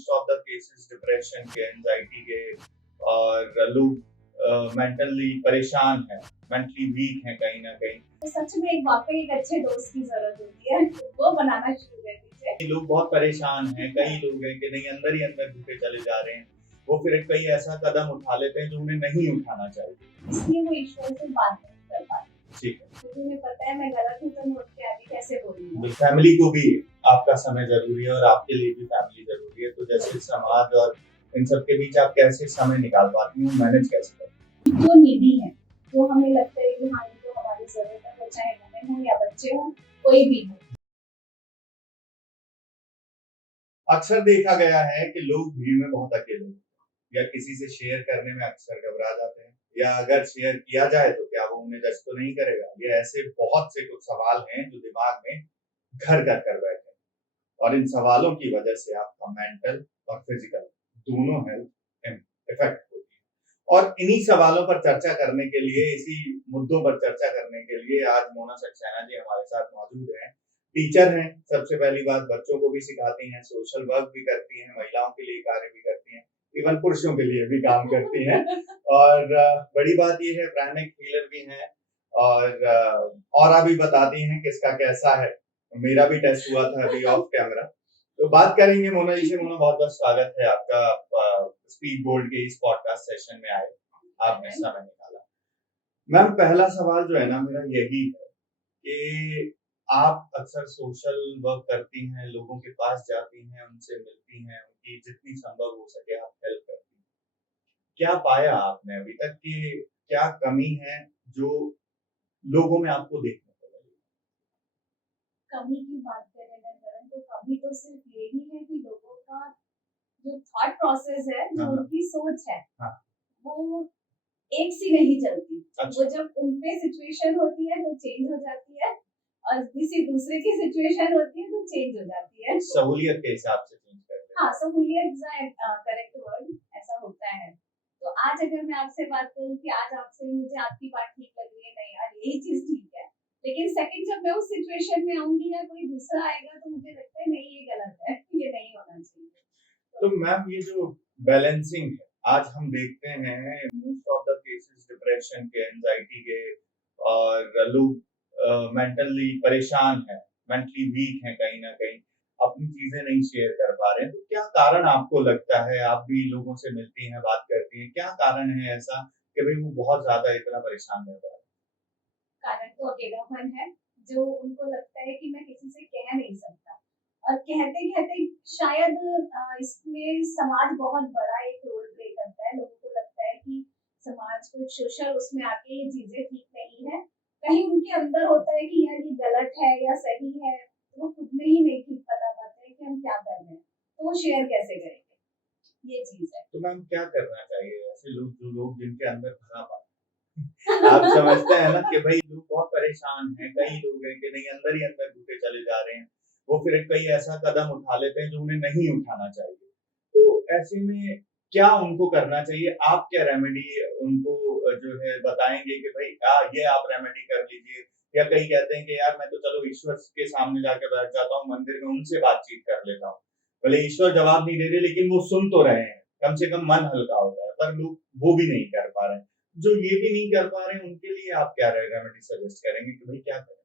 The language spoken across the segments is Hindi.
Most of the cases depression के, एंजाइटी के, और लोग मेंटली परेशान हैं, मेंटली वीक हैं कहीं ना कहीं। तो सच में एक वाकई एक अच्छे दोस्त की जरूरत होती है, वो बनाना शुरू कर दीजिए। लोग बहुत परेशान हैं, कई लोग हैं कि नहीं अंदर ही अंदर घुटे चले जा रहे हैं, वो फिर एक कई ऐसा कदम उठा लेते हैं जो उन्हें नहीं उठाना चाहिए। इसलिए वो ईश्वर से बात नहीं कर पाते, ठीक है, क्योंकि उन्हें पता है मैं गलत हूँ तो मैं उठ के आगे कैसे बोलूंगा। फैमिली को भी आपका समय जरूरी है और आपके लिए भी फैमिली जरूरी है, तो जैसे समाज और इन सब के बीच आप कैसे समय निकाल पाती हूँ, मैनेज कैसे करती जो नीडी है, जो हमें लगता है कि हाँ इनको हमारी जरूरत है, वो चाहे वुमेन हो या बच्चे हो, कोई भी हो। अक्सर देखा गया है कि लोग भीड़ में बहुत अकेले होते हैं या किसी से शेयर करने में अक्सर घबरा जाते हैं, या अगर शेयर किया जाए तो क्या वो उन्हें जज तो नहीं करेगा। ये ऐसे बहुत से कुछ सवाल हैं जो दिमाग में घर कर बैठे हैं, और इन सवालों की वजह से आपका मेंटल और फिजिकल दोनों हेल्थ इफेक्ट होती है। और इन्हीं सवालों पर चर्चा करने के लिए, इसी मुद्दों पर चर्चा करने के लिए आज मोना सक्सेना जी हमारे साथ मौजूद हैं। टीचर हैं, सबसे पहली बात बच्चों को भी सिखाती हैं, सोशल वर्क भी करती हैं, महिलाओं के लिए कार्य भी करती हैं, इवन पुरुषों के लिए भी काम करती हैं। और बड़ी बात ये है प्राणिक हीलर भी हैं, और भी बताती हैं किसका कैसा है। मेरा भी टेस्ट हुआ था अभी ऑफ कैमरा। तो बात करेंगे मोना जी से। मोना, बहुत बहुत स्वागत है आपका स्पीड बोल्ड के इस पॉडकास्ट सेशन में आए, आपने समय निकाला। मैम, पहला सवाल जो है ना मेरा यही है कि आप अक्सर सोशल वर्क करती हैं, लोगों के पास जाती हैं, उनसे मिलती हैं, उनकी जितनी संभव हो सके आप हेल्प करती हैं। क्या पाया आपने अभी तक कि क्या कमी है जो लोगों में आपको देखने को लगी? कमी की बात करें अगर तो कमी तो सिर्फ यही है कि लोगों का जो थॉट प्रोसेस है, जो हाँ, उनकी सोच है, हाँ। वो एक सी नहीं चलती। अच्छा। वो जब उनपे सिचुएशन होती है तो चेंज हो जाती है, और किसी दूसरे की सिचुएशन होती है तो चेंज हो जाती है। सहूलियत के हिसाब से चेंज करते हैं। हाँ, सहूलियत करेक्ट वर्ड, ऐसा होता है। तो आज अगर मैं आपसे बात करूँ कि आज आपसे मुझे आपकी बात ठीक लग रही है, नहीं यार यही चीज ठीक है, लेकिन सेकंड जब मैं उस सिचुएशन में आऊंगी या कोई दूसरा आएगा तो मुझे लगता है नहीं ये गलत है, ये नहीं होना चाहिए। तो मैम, ये जो बैलेंसिंग है, आज हम देखते हैं most of the cases depression के, एंजाइटी के, और लोग मेंटली परेशान हैं, मेंटली वीक हैं कहीं ना कहीं, अपनी चीजें नहीं शेयर कर पा रहे हैं। तो क्या कारण आपको लगता है, आप भी लोगों से मिलती हैं, बात करती हैं, क्या कारण है ऐसा कि भाई वो बहुत ज्यादा इतना परेशान रह रहा है? कारण तो अकेलापन है, जो उनको लगता है कि मैं किसी से कह नहीं सकता, और कहते कहते शायद इसमें समाज बहुत बड़ा एक रोल प्ले करता है। लोगों को लगता है कि समाज को सोशल उसमें आके ये चीजें ठीक नहीं है, कहीं उनके अंदर होता है कि यार ये गलत है या सही है, तो वो खुद में ही नहीं ठीक बता पाते हैं कि हम क्या कर रहे हैं, तो वो शेयर कैसे करेंगे, ये चीज है। तो मैम, क्या करना चाहिए ऐसे लोग, जो लोग जिनके अंदर खराब आप समझते हैं ना कि भाई लोग बहुत परेशान हैं, कई लोग हैं कि नहीं अंदर ही अंदर घुटे चले जा रहे हैं, वो फिर एक कई ऐसा कदम उठा लेते हैं जो उन्हें नहीं उठाना चाहिए। तो ऐसे में क्या उनको करना चाहिए? आप क्या रेमेडी उनको जो है बताएंगे कि भाई ये आप रेमेडी कर लीजिए, या कई कहते हैं कि यार मैं तो चलो ईश्वर के सामने जाके बैठ जाता हूँ मंदिर में, उनसे बातचीत कर लेता हूँ, भले ईश्वर जवाब नहीं दे रहे लेकिन वो सुन तो रहे हैं, कम से कम मन हल्का होता है। पर लोग वो भी नहीं कर पा रहे हैं। जो ये भी नहीं कर पा रहे हैं उनके लिए आप क्या रेमेडी सजेस्ट करेंगे कि भाई क्या करें?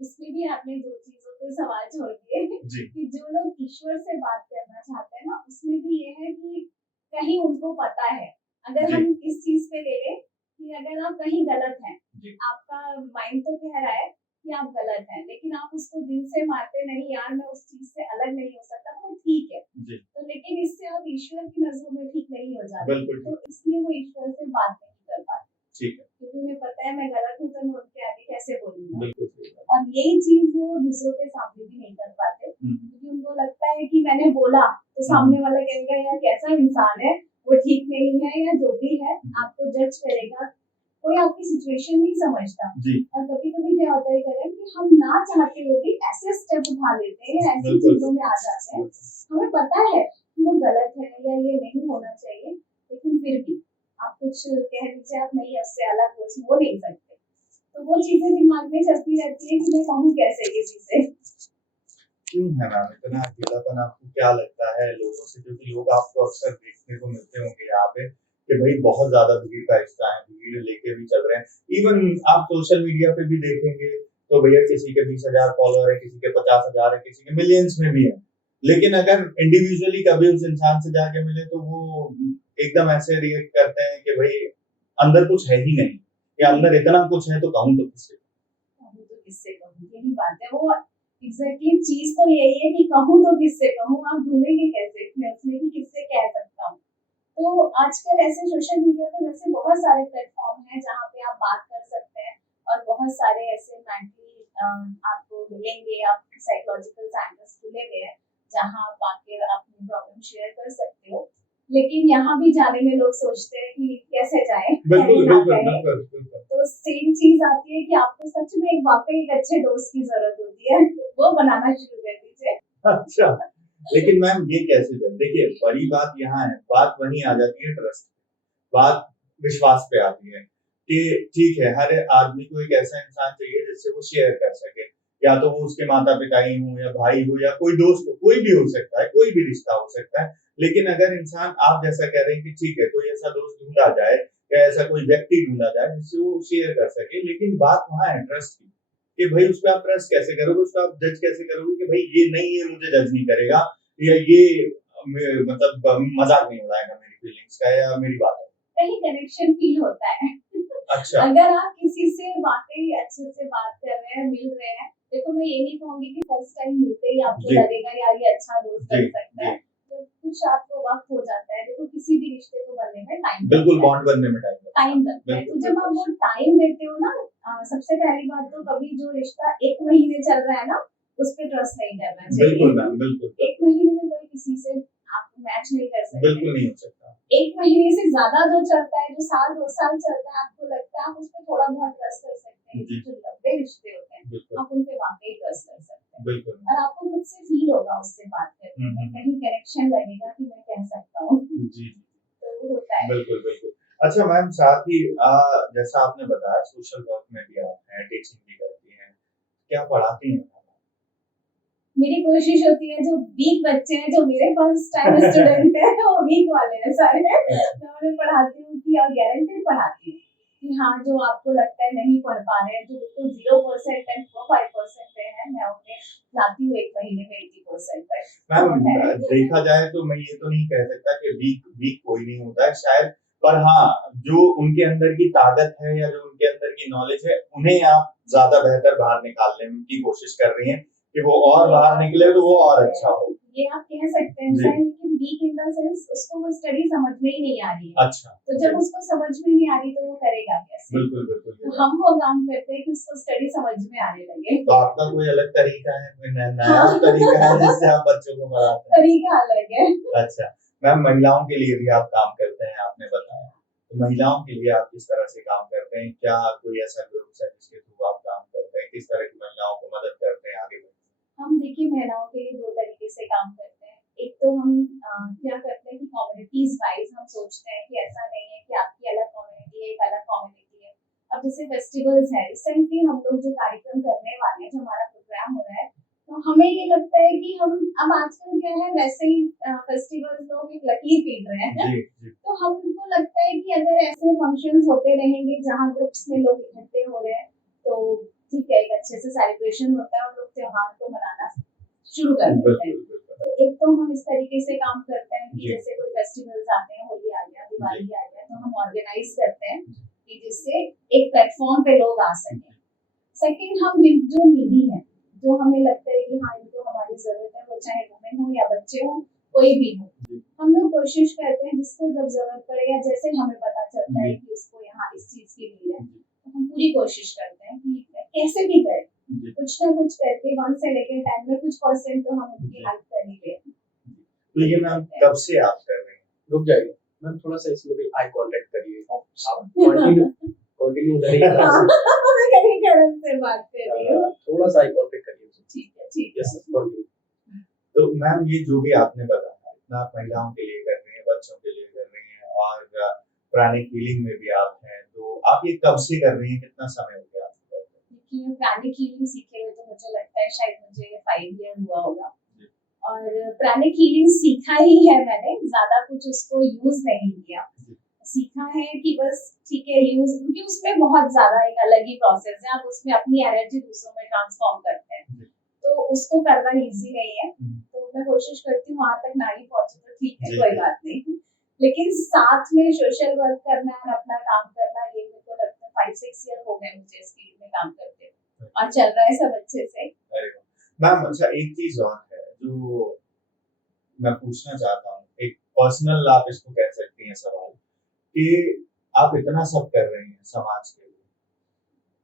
इसमें भी आपने दो चीजों पे सवाल छोड़ दिए जी। कि जो लोग ईश्वर से बात करना चाहते हैं ना, उसमें भी ये है कि कहीं उनको पता है, अगर जी। हम इस चीज पे ले लें कि अगर आप कहीं गलत हैं, जी। आपका माइंड तो कह रहा है कि आप गलत हैं, लेकिन आप उसको दिल से मानते नहीं, यार मैं उस चीज से अलग नहीं हो सकता, तो वो ठीक है। जी। तो लेकिन इससे आप ईश्वर की नजरों में ठीक नहीं हो जाते, बिल्कुल तो इसलिए वो ईश्वर से बात नहीं कर पाते, ठीक है। क्योंकि उन्हें पता है मैं गलत हूँ तो मैं उनके आगे कैसे बोलूंगा। बिल्कुल सही बात। और यही चीज वो दूसरों के सामने भी नहीं कर पाते, क्योंकि उनको लगता है कि मैंने बोला तो सामने वाला कहेगा यार कैसा इंसान है, वो ठीक नहीं है, या जो भी है आपको जज करेगा, कोई आपकी सिचुएशन नहीं समझता। जी। और कभी कभी क्या होता है करें कि हम ना चाहते हुए भी ऐसे स्टेप उठा लेते हैं, ऐसी बिल्कुल। चीजों में आ जाते हैं, हमें पता है कि वो गलत है या ये नहीं होना चाहिए, लेकिन फिर भी आप कुछ कह दीजिए, आप नहीं उससे अलग हो नहीं सकते, तो वो चीजें दिमाग में चलती रहती है कि मैं कहूँ कैसे किसी से। क्यों है मैम इतना अकेलापन आपको क्या लगता है लोगों से, क्योंकि लोग आपको अक्सर देखने को मिलते होंगे यहाँ पे कि भाई बहुत ज्यादा भीड़ का हिस्सा है, भीड़ लेके भी चल रहे हैं। इवन आप सोशल मीडिया पे भी देखेंगे तो भैया किसी के 20,000 फॉलोअर है, किसी के 50,000 है, किसी के मिलियंस में भी है। लेकिन अगर इंडिविजुअली कभी उस इंसान से जाके मिले तो वो एकदम ऐसे रिएक्ट करते हैं कि भाई अंदर कुछ है ही नहीं, या अंदर इतना कुछ है तो कहूँ तो किससे। कहूँ तो किससे कहूँ, यही बात है। वो एग्जैक्टली चीज तो यही है कि कहूँ तो किससे कहूँ, आप ढूंढेंगे कैसे इसमें उसमें कि किससे कह सकता हूँ। तो आजकल ऐसे सोशल मीडिया पे वैसे बहुत सारे प्लेटफॉर्म हैं जहाँ पे आप बात कर सकते हैं, और बहुत सारे ऐसे मेंटली आपको मिलेंगे, आप साइकोलॉजिकल साइंटिस्ट खुले हुए हैं जहाँ आप आके अपनी प्रॉब्लम शेयर कर सकते हो। लेकिन यहाँ भी जाने में लोग सोचते हैं कि कैसे जाए, बिल्कुल कहे ना बिल्कुल कहे। बिल्कुल बिल्कुल। तो सेम चीज आती है कि आपको सच में एक वाकई एक अच्छे दोस्त की जरूरत होती है, वो बनाना शुरू कर दीजिए। अच्छा, लेकिन मैम ये कैसे जब देखिए बड़ी बात यहाँ है, बात वहीं आ जाती है ट्रस्ट, बात विश्वास पे आती है कि ठीक है, हर आदमी को एक ऐसा इंसान चाहिए जिससे वो शेयर कर सके, या तो वो उसके माता पिता ही हो या भाई हो या कोई दोस्त हो, कोई भी हो सकता है, कोई भी रिश्ता हो सकता है। लेकिन अगर इंसान आप जैसा कह रहे हैं कि ठीक है कोई ऐसा दोस्त ढूंढा जाए या ऐसा कोई व्यक्ति ढूंढा जाए जिससे वो शेयर कर सके, लेकिन बात वहां है ट्रस्ट की, कि भाई उस पर आप ट्रस्ट कैसे करोगे, उसका आप जज कैसे करोगे कि भाई ये नहीं है मुझे जज नहीं करेगा, या ये मतलब मजाक नहीं उड़ाएगा मेरी फीलिंग्स का या मेरी बात। कहीं कनेक्शन फील होता है। अच्छा। अगर आप किसी से वाकई अच्छे से बात कर रहे हैं, मिल रहे हैं, देखो मैं ये नहीं कहूंगी कि फर्स्ट टाइम मिलते ही आपको जी लगेगा यार ये अच्छा दोस्त जी बन सकता जी है। जब कुछ आपको वक्त हो जाता है, देखो किसी भी रिश्ते को बनने में टाइम बिल्कुल, लगता है, बॉन्ड बनने में टाइम लगता है। टाइम लगता है। तो बिल्कुल जब आप बिल्कुल वो टाइम देते हो ना, सबसे पहली बात तो कभी जो रिश्ता 1 महीने चल रहा है ना, उस पर ट्रस्ट नहीं करना बिल्कुल चाहिए। मैम, बिल्कुल 1 महीने में कोई किसी से आप मैच नहीं कर सकते। बिल्कुल नहीं हो सकता। 1 महीने से ज्यादा जो चलता है, जो साल 2 साल चलता है, आपको लगता है आप उस पर थोड़ा बहुत ट्रस्ट कर सकते हैं। जी जो लंबे रिश्ते होते हैं बिल्कुल आप उन पे वाकई ट्रस्ट कर सकते हैं, बिल्कुल। और आपको खुद से फील होगा उससे बात करने में, हम्म। कहीं कनेक्शन लगेगा कि मैं कह सकता हूँ। जी जी तो वो होता है। बिल्कुल बिल्कुल। अच्छा मैम, साथ ही जैसा आपने बताया सोशल वर्क में भी आप हैं, टीचिंग भी करती हैं, क्या पढ़ाती हैं? मेरी कोशिश होती है जो वीक बच्चे हैं, जो मेरे फर्स्ट टाइम स्टूडेंट है, वो वीक वाले हैं सारे, मैं उन्हें पढ़ाती हूँ कि, और गारंटेड पढ़ाती हूँ कि हाँ जो आपको लगता है नहीं पढ़ पा रहे हैं, जो बिल्कुल 0% एंड 5% पे है, मैं उन्हें लाती हूँ 1 महीने में 80% पे। मैम देखा जाए तो मैं ये तो नहीं कह सकता कि वीक वीक कोई नहीं होता है शायद, पर हाँ जो उनके अंदर की ताकत है या जो उनके अंदर की नॉलेज है उन्हें आप ज्यादा बेहतर बाहर निकालने की कोशिश कर रही हैं कि वो और बाहर निकले तो वो और अच्छा हो। ये आप कह सकते हैं सर, लेकिन वीक इन द सेंस उसको वो स्टडी समझ में ही नहीं आ रही है। अच्छा। तो जब उसको समझ में नहीं आ रही तो वो करेगा कैसे? बिल्कुल बिल्कुल। तो हम वो काम करते हैं कि उसको स्टडी समझ में आने लगे। तो आपका कोई अलग तरीका है, कोई नया तरीका है जिससे आप बच्चों को पढ़ाते हैं? तरीका अलग है। अच्छा मैम, महिलाओं के लिए भी आप काम करते हैं आपने बताया, तो महिलाओं के लिए आप किस तरह से काम करते हैं? क्या कोई ऐसा ग्रुप है जिसके थ्रू आप काम करते हैं? किस तरह की महिलाओं को मदद करते हैं आगे बढ़ने? हम देखिए महिलाओं के लिए 2 तरीके से काम करते हैं। एक तो हम क्या करते हैं कि कम्युनिटीज वाइज हम सोचते हैं कि ऐसा नहीं है कि आपकी अलग कम्युनिटी है, एक अलग कम्युनिटी है। अब जैसे फेस्टिवल्स है, रिसेंटली हम लोग जो कार्यक्रम करने वाले हैं, जो हमारा प्रोग्राम हो रहा है, तो हमें ये लगता है कि हम अब आजकल क्या है, वैसे ही फेस्टिवल्स लोग एक लकीर पीट रहे हैं। जी जी तो हमको लगता है कि अगर ऐसे फंक्शंस होते रहेंगे जहाँ ग्रुप्स में लोग इकट्ठे हो रहे हैं, तो ठीक है, एक अच्छे से सेलिब्रेशन होता है और लोग त्योहार को मनाना शुरू कर देते हैं। तो एक तो हम इस तरीके से काम करते हैं कि जी जैसे कोई फेस्टिवल्स आते हैं, होली आ गया, दिवाली आ गया, तो हम ऑर्गेनाइज करते हैं कि जिससे एक प्लेटफॉर्म पे लोग आ सकें। सेकंड, हम जो नीडी है, जो हमें लगता है कि हाँ इनको हमारी जरूरत है, वो चाहे वुमेन हो या बच्चे हो, कोई भी हो, हम लोग कोशिश करते हैं जिसको जब जरूरत पड़े या जैसे हमें पता चलता है कि उसको यहाँ इस चीज की नीड है, तो हम पूरी कोशिश करते हैं कि कैसे भी करें, कुछ ना कुछ करके 1 से लेकर 10 में कुछ परसेंट तो हम उनकी हेल्प कर ही लें। तो ये मैम कब से आप कर रहे हैं? रुक जाइए मैम, थोड़ा सा इसमें भी आई कांटेक्ट करिए। आप कंटिन्यू उधर ही मैं कहीं करण से बात कर रही हूँ। थोड़ा सा आई कांटेक्ट करिए। ठीक है यस सर, कंटिन्यू। तो मैम ये जो भी आपने बताया, इतना आप महिलाओं के लिए कर रही हैं, बच्चों के लिए कर रही हैं, और प्राणिक हीलिंग में भी आप हैं, तो आप ये कब से कर रही हैं, कितना समय हो गया आपको? देखिए प्राणिक हीलिंग सीखे हुए तो मुझे लगता है शायद मुझे 5 ईयर हुआ होगा, और प्राणिक हीलिंग सीखा ही है मैंने, ज्यादा कुछ उसको यूज नहीं किया। सीखा है कि बस ठीक है यूज, क्योंकि उसमें बहुत ज्यादा एक अलग ही प्रोसेस है, आप उसमें अपनी एनर्जी दूसरों में ट्रांसफॉर्म करते हैं, तो उसको करना इजी नहीं है। तो मैं कोशिश करती हूँ वहां तक ना ही पहुंचे तो ठीक है, कोई बात नहीं, लेकिन साथ में सोशल वर्क करना और अपना काम करना, ये मेरे को लगता है 5-6 ईयर हो गए मुझे इस फील्ड में काम करते हुए, और चल रहा है सब अच्छे से। मैम अच्छा एक चीज और है जो मैं पूछना चाहता हूँ, एक पर्सनल आप इसको कह सकती हैं सवाल, कि आप इतना सब कर रही हैं समाज के लिए,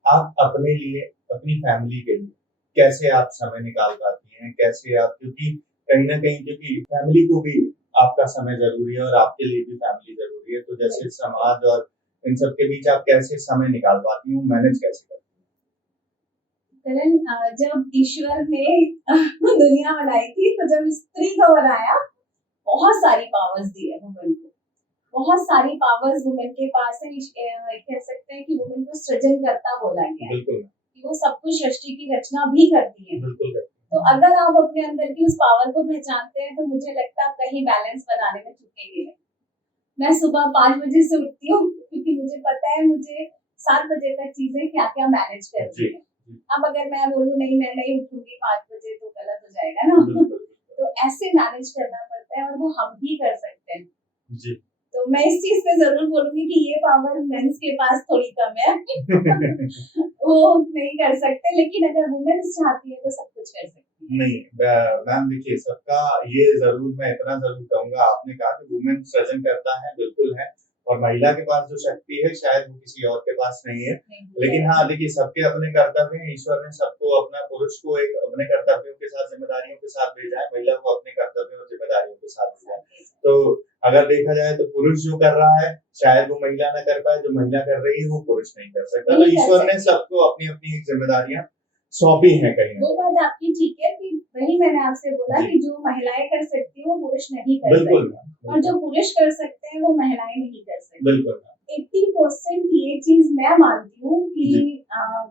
आप अपने लिए, अपनी फैमिली के लिए कैसे आप समय निकाल पाती हैं, कैसे आप, क्योंकि कहीं ना कहीं क्योंकि फैमिली को भी आपका समय जरूरी है और आपके लिए भी फैमिली जरूरी है, तो जैसे समाज और इन सब के बीच आप कैसे समय निकाल पाती हूँ, मैनेज कैसे करती करण, जब ईश्वर ने दुनिया बनाई थी, तो जब स्त्री को बनाया, बहुत सारी पावर्स दी है वुमेन को, बहुत सारी पावर्स वुमेन के पास है। कह सकते हैं कि वुमेन को सृजनकर्ता बोला गया है, बिल्कुल कि वो सब कुछ सृष्टि की रचना भी करती है। बिल्कुल तो अगर आप अपने अंदर की उस पावर को पहचानते हैं, तो मुझे लगता है आप कहीं बैलेंस बनाने में चुकेंगे नहीं। मैं सुबह 5 बजे से उठती हूँ, क्योंकि मुझे पता है मुझे 7 बजे तक चीजें क्या क्या मैनेज करनी है। अब अगर मैं बोलूँ नहीं मैं नहीं उठूंगी 5 बजे, तो गलत हो जाएगा ना। तो ऐसे मैनेज करना पड़ता है, और वो हम ही कर सकते हैं जी। तो मैं इस चीज पे जरूर बोलूंगी कि ये पावर मेंस के पास थोड़ी कम है। वो नहीं कर सकते, लेकिन अगर वुमेन्स चाहती है तो सब कुछ कर सकती है। नहीं मैम देखिए, सबका ये जरूर, मैं इतना जरूर कहूंगा, आपने कहा कि वुमेन सृजन करता है, बिल्कुल है, और महिला के पास जो शक्ति है शायद वो किसी और के पास नहीं है, लेकिन हाँ देखिए सबके अपने कर्तव्य हैं, ईश्वर ने सबको अपना, पुरुष को एक अपने कर्तव्यों के साथ जिम्मेदारियों के साथ भेजा है, महिला को अपने कर्तव्यों और जिम्मेदारियों के साथ भेजा है। तो अगर देखा जाए तो पुरुष जो कर रहा है शायद वो महिला ना कर पाए, जो महिला कर रही है वो पुरुष नहीं कर सकता, तो ईश्वर ने सबको अपनी अपनी जिम्मेदारियां सौंपी है कहीं। वो बात आपकी ठीक है, कि वही मैंने आपसे बोला कि जो महिलाएं कर सकती है वो पुरुष नहीं कर सकते, और जो पुरुष कर सकते हैं वो महिलाएं नहीं कर सकती। बिल्कुल 80% ये चीज मैं मानती हूँ कि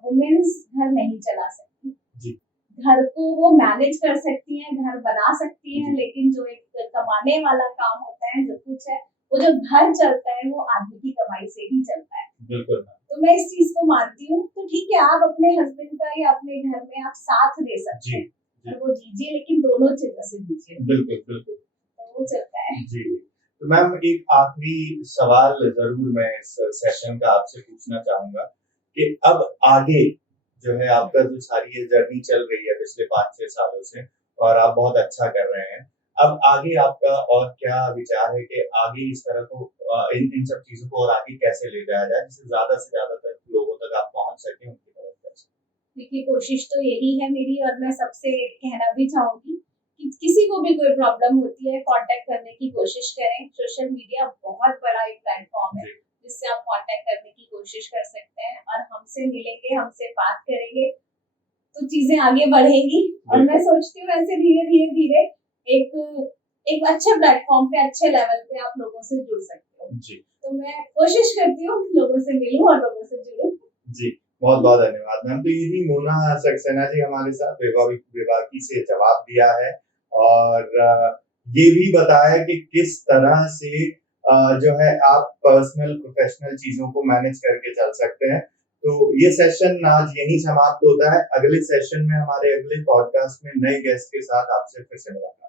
वुमेन्स घर नहीं चला सकती जी। घर को वो मैनेज कर सकती हैं, घर बना सकती हैं, लेकिन जो एक कमाने वाला काम होता है, जो कुछ है, वो जो घर चलता है वो आदमी की कमाई से ही चलता है। बिल्कुल। तो मैं इस चीज को मानती हूँ। तो ठीक है, आप अपने हस्बैंड का या अपने घर में आप साथ दे सकते हैं, और वो दीजिए, लेकिन दोनों जगह से दीजिए। बिल्कुल बिल्कुल, तो वो चलता है जी। तो मैम एक आखिरी सवाल जरूर मैं इस सेशन का आपसे पूछना चाहूंगा कि अब आगे जो है आपका जो सारी ये जर्नी चल रही है पिछले 5-6 सालों से, और आप बहुत अच्छा कर रहे हैं, अब आगे आपका और क्या विचार है कि आगे इस तरह को इन सब चीजों को और आगे कैसे ले जाया जाए, जिससे ज्यादा से ज्यादा तक लोगों तक आप पहुंच सके, उनकी तरफ कैसे? देखिए, कोशिश तो यही है मेरी, और मैं सबसे कहना भी चाहूंगी कि किसी को भी कोई प्रॉब्लम होती है, कांटेक्ट करने की कोशिश करें। सोशल मीडिया बहुत बड़ा एक प्लेटफॉर्म है जिससे आप कांटेक्ट करने की कोशिश कर सकते हैं, और हमसे मिलेंगे, हमसे बात करेंगे, तो चीजें आगे बढ़ेंगी। और मैं सोचती हूँ ऐसे धीरे धीरे धीरे एक एक अच्छे प्लेटफॉर्म पे, अच्छे लेवल पे आप लोगों से जुड़ सकते हो जी। तो मैं कोशिश करती हूँ लोगों से मिलूं और लोगों से जुड़ूं। जी, बहुत बहुत धन्यवाद मैम। तो ये थी मोना सक्सेना जी हमारे साथ, बेबाकी से जवाब दिया है, और ये भी बताया कि किस तरह से जो है आप पर्सनल प्रोफेशनल चीजों को मैनेज करके चल सकते हैं। तो ये सेशन आज यहीं समाप्त होता है। अगले सेशन में, हमारे अगले पॉडकास्ट में नए गेस्ट के साथ आपसे फिर से मुलाकात।